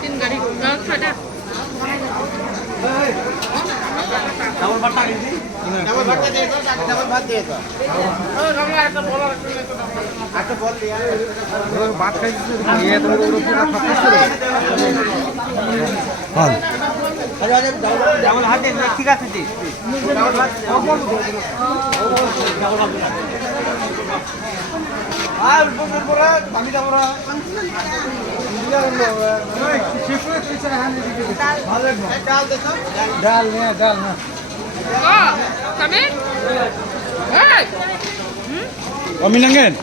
তিন গাড়ি ছয়টা ডাবল ভাতটা দিছি ডাবল ভাতটা দিয়ে দাও ডাবল ভাত দিয়ে দাও আমরা একটা বল একটা বল দিয়া ভাত খাইছিস নিয়ে তোমার ওর পুরো সব হ্যাঁ আরে ডাবল ভাত দিয়ে ঠিক আছে জি ডাবল ভাত ডাবল ভাত আর বন্ধুর পরে আমি যাব না ডাল নিয়ে ডাল না kami kami nangen